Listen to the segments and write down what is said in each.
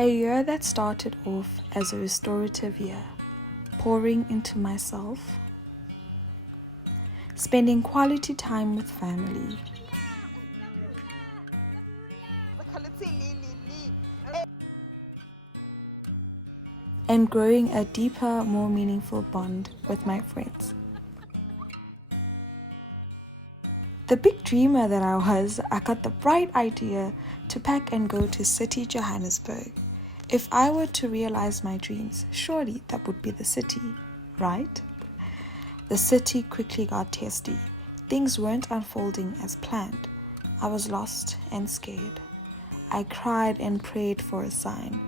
A year that started off as a restorative year, pouring into myself, spending quality time with family, and growing a deeper, more meaningful bond with my friends. The big dreamer that I got the bright idea to pack and go to city Johannesburg. If I were to realize my dreams, surely that would be the city, right? The city quickly got testy. Things weren't unfolding as planned. I was lost and scared. I cried and prayed for a sign.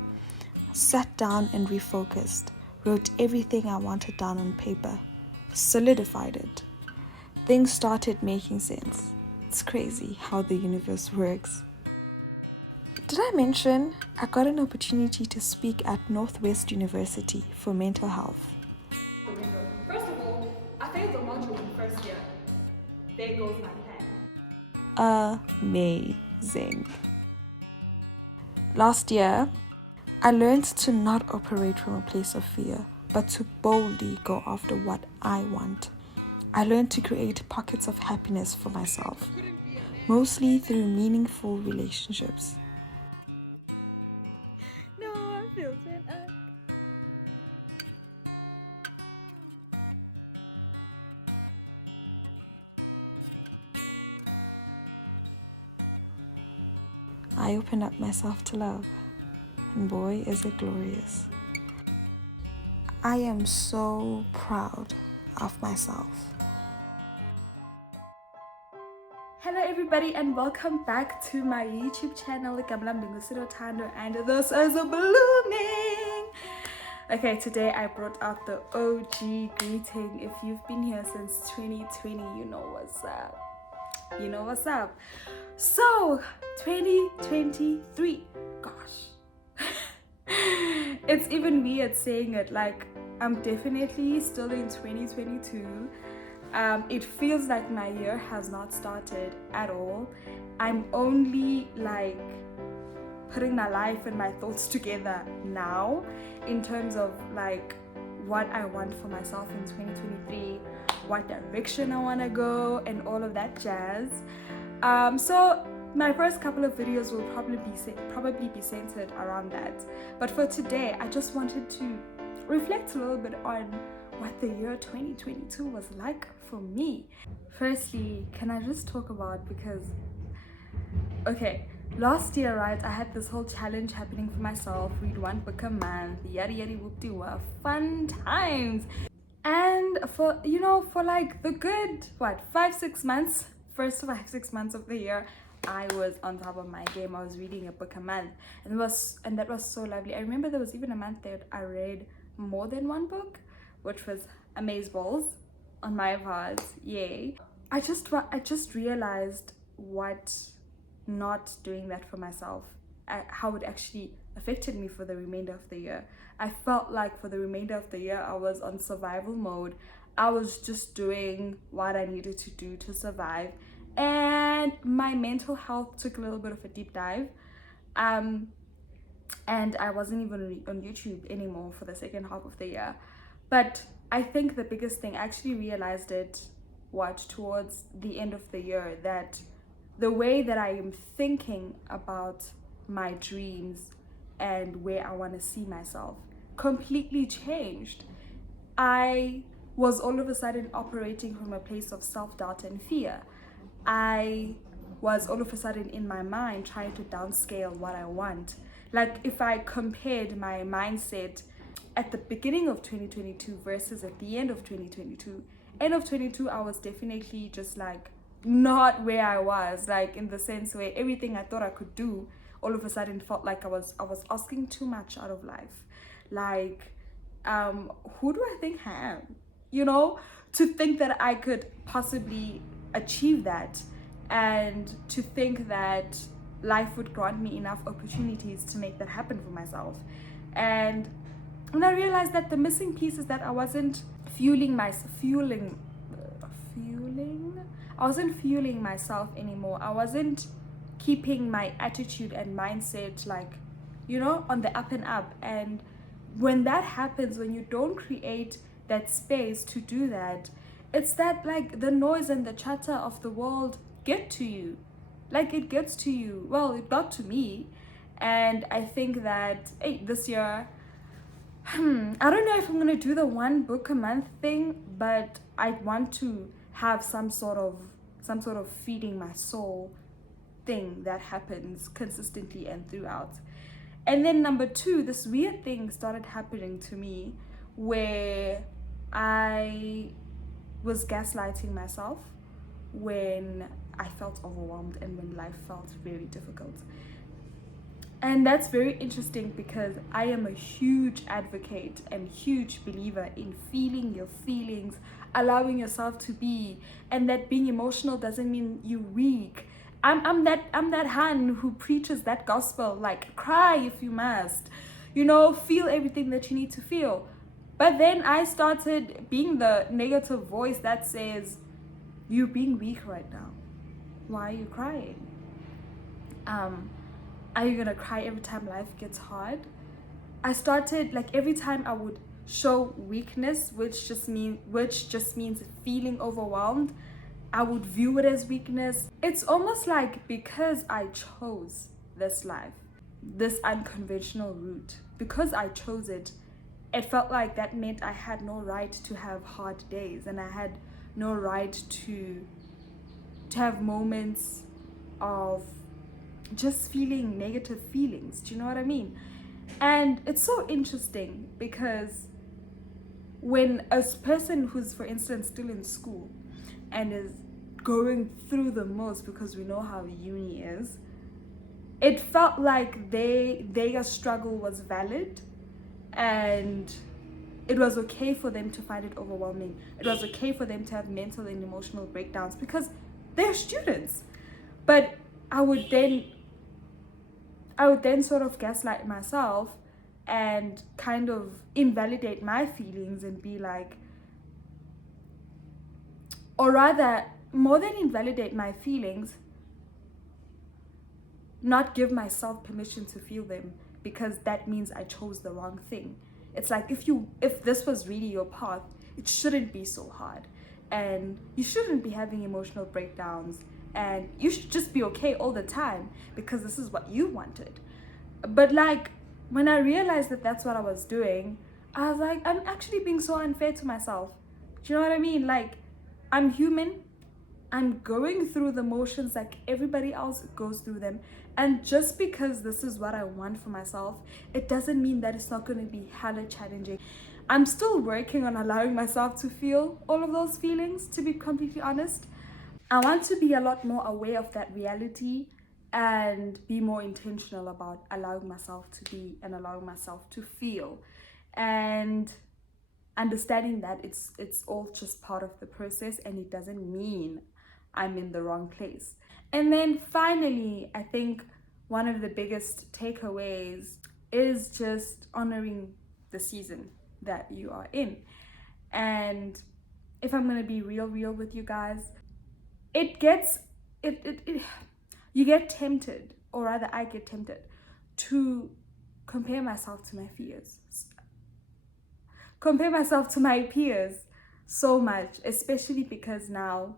Sat down and refocused, wrote everything I wanted down on paper, solidified it. Things started making sense. It's crazy how the universe works. Did I mention I got an opportunity to speak at Northwest University for mental health? First of all, I failed the module in first year. There goes my plan. Amazing. Last year, I learned to not operate from a place of fear, but to boldly go after what I want. I learned to create pockets of happiness for myself, mostly through meaningful relationships. No, I feel fed up. I opened up myself to love, and boy, is it glorious. I am so proud of myself. Hello everybody and welcome back to my YouTube channel, and this is Blooming. Okay, today I brought out the OG greeting. If you've been here since 2020, you know what's up. You know what's up. So, 2023, gosh. It's even weird saying it, like I'm definitely still in 2022. It feels like my year has not started at all. I'm only like putting my life and my thoughts together now in terms of like what I want for myself in 2023, what direction I want to go, and all of that jazz. So my first couple of videos will probably be centered around that. But for today, I just wanted to reflect a little bit on what the year 2022 was like for me. Firstly, can I just talk about, because okay, last year, right, I had this whole challenge happening for myself, read one book a month, yada yada whoop were fun times. And for like the good 5-6 months, first 5-6 months of the year, I was on top of my game. I was reading a book a month, and that was so lovely. I remember there was even a month that I read more than one book, which was amazeballs on my part. Yay. I just realized what not doing that for myself, how it actually affected me for the remainder of the year. I felt like for the remainder of the year I was on survival mode. I was just doing what I needed to do to survive, and my mental health took a little bit of a deep dive. And I wasn't even on YouTube anymore for the second half of the year. But I think the biggest thing, I actually realized it towards the end of the year, that the way that I am thinking about my dreams and where I want to see myself completely changed. I was all of a sudden operating from a place of self-doubt and fear. I was all of a sudden in my mind trying to downscale what I want. Like if I compared my mindset at the beginning of 2022 versus at the end of 2022, end of 22 I was definitely just like not where I was, like in the sense where everything I thought I could do all of a sudden felt like I was asking too much out of life. Like who do I think I am, to think that I could possibly achieve that, and to think that life would grant me enough opportunities to make that happen for myself. And I realized that the missing piece is that I wasn't fueling myself anymore. I wasn't keeping my attitude and mindset like you know, on the up and up. And when that happens, when you don't create that space to do that, it's that like the noise and the chatter of the world get to you. Like it gets to you. Well, it got to me. And I think that, hey, this year, I don't know if I'm gonna do the one book a month thing, but I want to have some sort of feeding my soul thing that happens consistently and throughout. And then number two, this weird thing started happening to me where I was gaslighting myself when I felt overwhelmed and when life felt very difficult. And that's very interesting because I am a huge advocate and huge believer in feeling your feelings, allowing yourself to be, and that being emotional doesn't mean you're weak. I'm that Han who preaches that gospel, like cry if you must, you know, feel everything that you need to feel. But then I started being the negative voice that says, you're being weak right now. Why are you crying? Are you gonna cry every time life gets hard? I started, like, every time I would show weakness, which just means feeling overwhelmed, I would view it as weakness. It's almost like because I chose this life, this unconventional route, because I chose it, it felt like that meant I had no right to have hard days, and I had no right to have moments of just feeling negative feelings. Do you know what I mean? And it's so interesting because when a person who's, for instance, still in school and is going through the most, because we know how uni is, it felt like their struggle was valid, and it was okay for them to find it overwhelming. It was okay for them to have mental and emotional breakdowns because they're students. But I would then sort of gaslight myself and kind of invalidate my feelings and be like, or rather, more than invalidate my feelings, not give myself permission to feel them, because that means I chose the wrong thing. It's like if this was really your path, it shouldn't be so hard, and you shouldn't be having emotional breakdowns, and you should just be okay all the time because this is what you wanted. But like, when I realized that that's what I was doing, I was like, I'm actually being so unfair to myself. Do you know what I mean? Like, I'm human. I'm going through the motions like everybody else goes through them. And just because this is what I want for myself, it doesn't mean that it's not going to be hella challenging. I'm still working on allowing myself to feel all of those feelings, to be completely honest. I want to be a lot more aware of that reality and be more intentional about allowing myself to be and allowing myself to feel, and understanding that it's all just part of the process, and it doesn't mean I'm in the wrong place. And then finally, I think one of the biggest takeaways is just honoring the season that you are in. And if I'm gonna be real with you guys, you get tempted, or rather I get tempted to compare myself to my peers so much, especially because now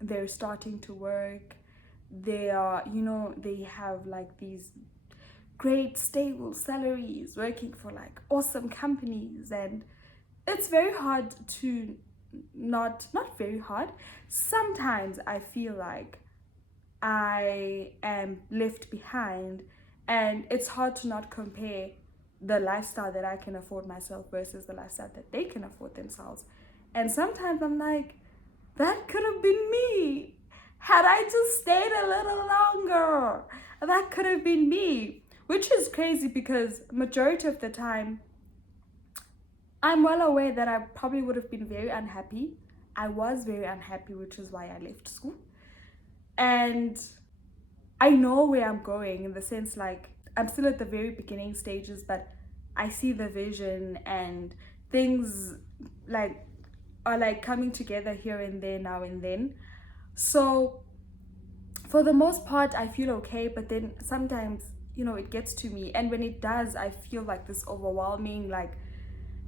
they're starting to work. They are, they have like these great stable salaries, working for like awesome companies, and it's very hard to not very hard. Sometimes I feel like I am left behind, and it's hard to not compare the lifestyle that I can afford myself versus the lifestyle that they can afford themselves. And sometimes I'm like, that could have been me. Had I just stayed a little longer, that could have been me. Which is crazy because majority of the time, I'm well aware that I probably would have been very unhappy. I was very unhappy, which is why I left school. And I know where I'm going, in the sense like I'm still at the very beginning stages, but I see the vision, and things like are like coming together here and there, now and then. So for the most part, I feel okay, but then sometimes you know, it gets to me. And when it does, I feel like this overwhelming like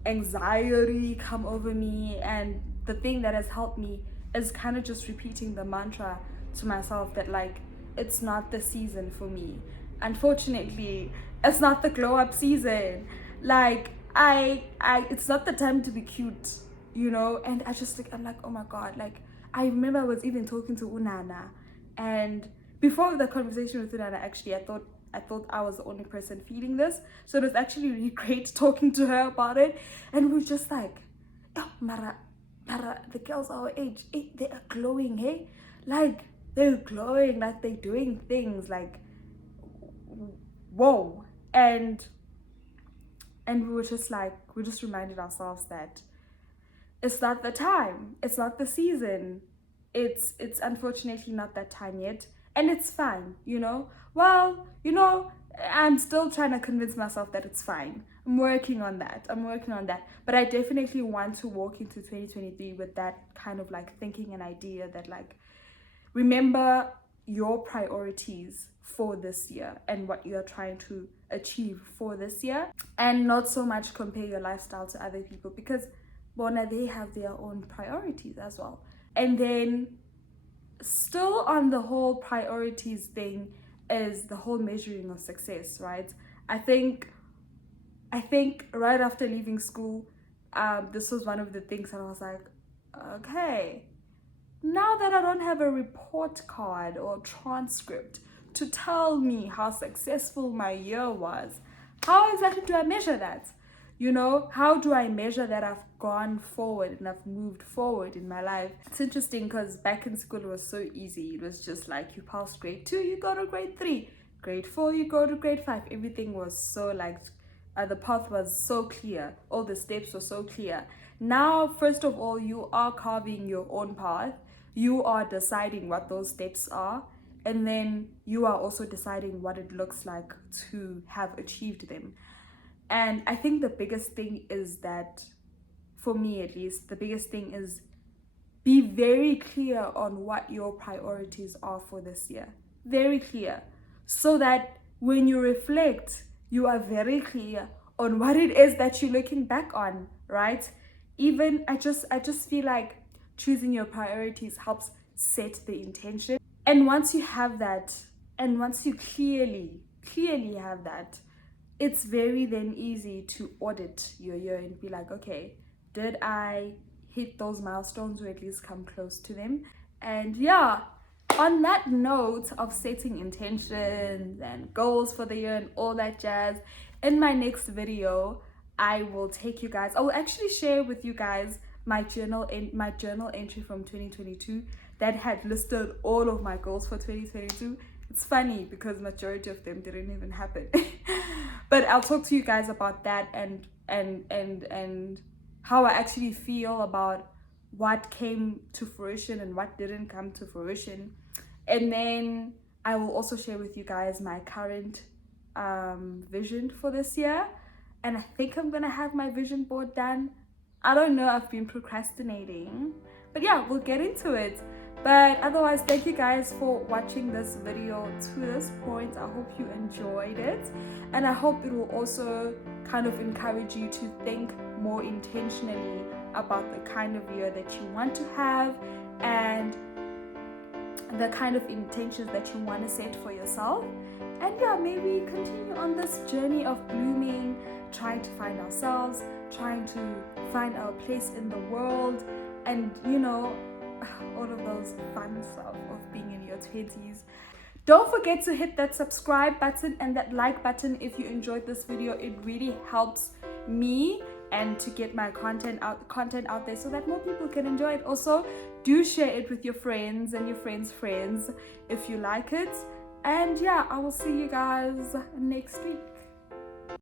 anxiety come over me. And the thing that has helped me is kind of just repeating the mantra to myself that like it's not the season for me. Unfortunately, it's not the glow up season. Like I it's not the time to be cute, you know. And I'm like, oh my god. Like I remember I was even talking to Unana, and before the conversation with Unana, actually I thought I was the only person feeling this. So it was actually really great talking to her about it. And we were just like, oh, Mara, the girls our age, they are glowing, hey? Like, they're glowing, like they're doing things, like, whoa. And we were just like, we just reminded ourselves that it's not the time, it's not the season. It's unfortunately not that time yet. And it's fine, you know? Well, you know, I'm still trying to convince myself that it's fine. I'm working on that. But I definitely want to walk into 2023 with that kind of like thinking and idea that like, remember your priorities for this year and what you're trying to achieve for this year, and not so much compare your lifestyle to other people, because bona, they have their own priorities as well. And then still on the whole priorities thing is the whole measuring of success, right? I think right after leaving school, this was one of the things that I was like, okay, now that I don't have a report card or transcript to tell me how successful my year was, how exactly do I measure that? You know, how do I measure that I've gone forward and I've moved forward in my life? It's interesting because back in school it was so easy. It was just like you pass grade 2, you go to grade 3. Grade 4, you go to grade 5. Everything was so like, the path was so clear. All the steps were so clear. Now, first of all, you are carving your own path. You are deciding what those steps are. And then you are also deciding what it looks like to have achieved them. And I think the biggest thing is that, for me at least, the biggest thing is be very clear on what your priorities are for this year. Very clear. So that when you reflect, you are very clear on what it is that you're looking back on, right? Even, I just feel like choosing your priorities helps set the intention. And once you have that, and once you clearly have that, it's very then easy to audit your year and be like, okay, did I hit those milestones or at least come close to them? And yeah, on that note of setting intentions and goals for the year and all that jazz, in my next video, I will actually share with you guys my journal entry from 2022 that had listed all of my goals for 2022. It's funny because majority of them didn't even happen. But I'll talk to you guys about that and how I actually feel about what came to fruition and what didn't come to fruition. And then I will also share with you guys my current vision for this year. And I think I'm gonna have my vision board done. I don't know, I've been procrastinating. But yeah, we'll get into it. But otherwise, thank you guys for watching this video to this point. I hope you enjoyed it, and I hope it will also kind of encourage you to think more intentionally about the kind of year that you want to have and the kind of intentions that you want to set for yourself. And yeah, maybe continue on this journey of blooming, trying to find ourselves, trying to find our place in the world, and you know, all of those fun stuff of being in your 20s. Don't forget to hit that subscribe button and that like button if you enjoyed this video. It really helps me and to get my content out there so that more people can enjoy it. Also, do share it with your friends and your friends' friends if you like it. And yeah, I will see you guys next week.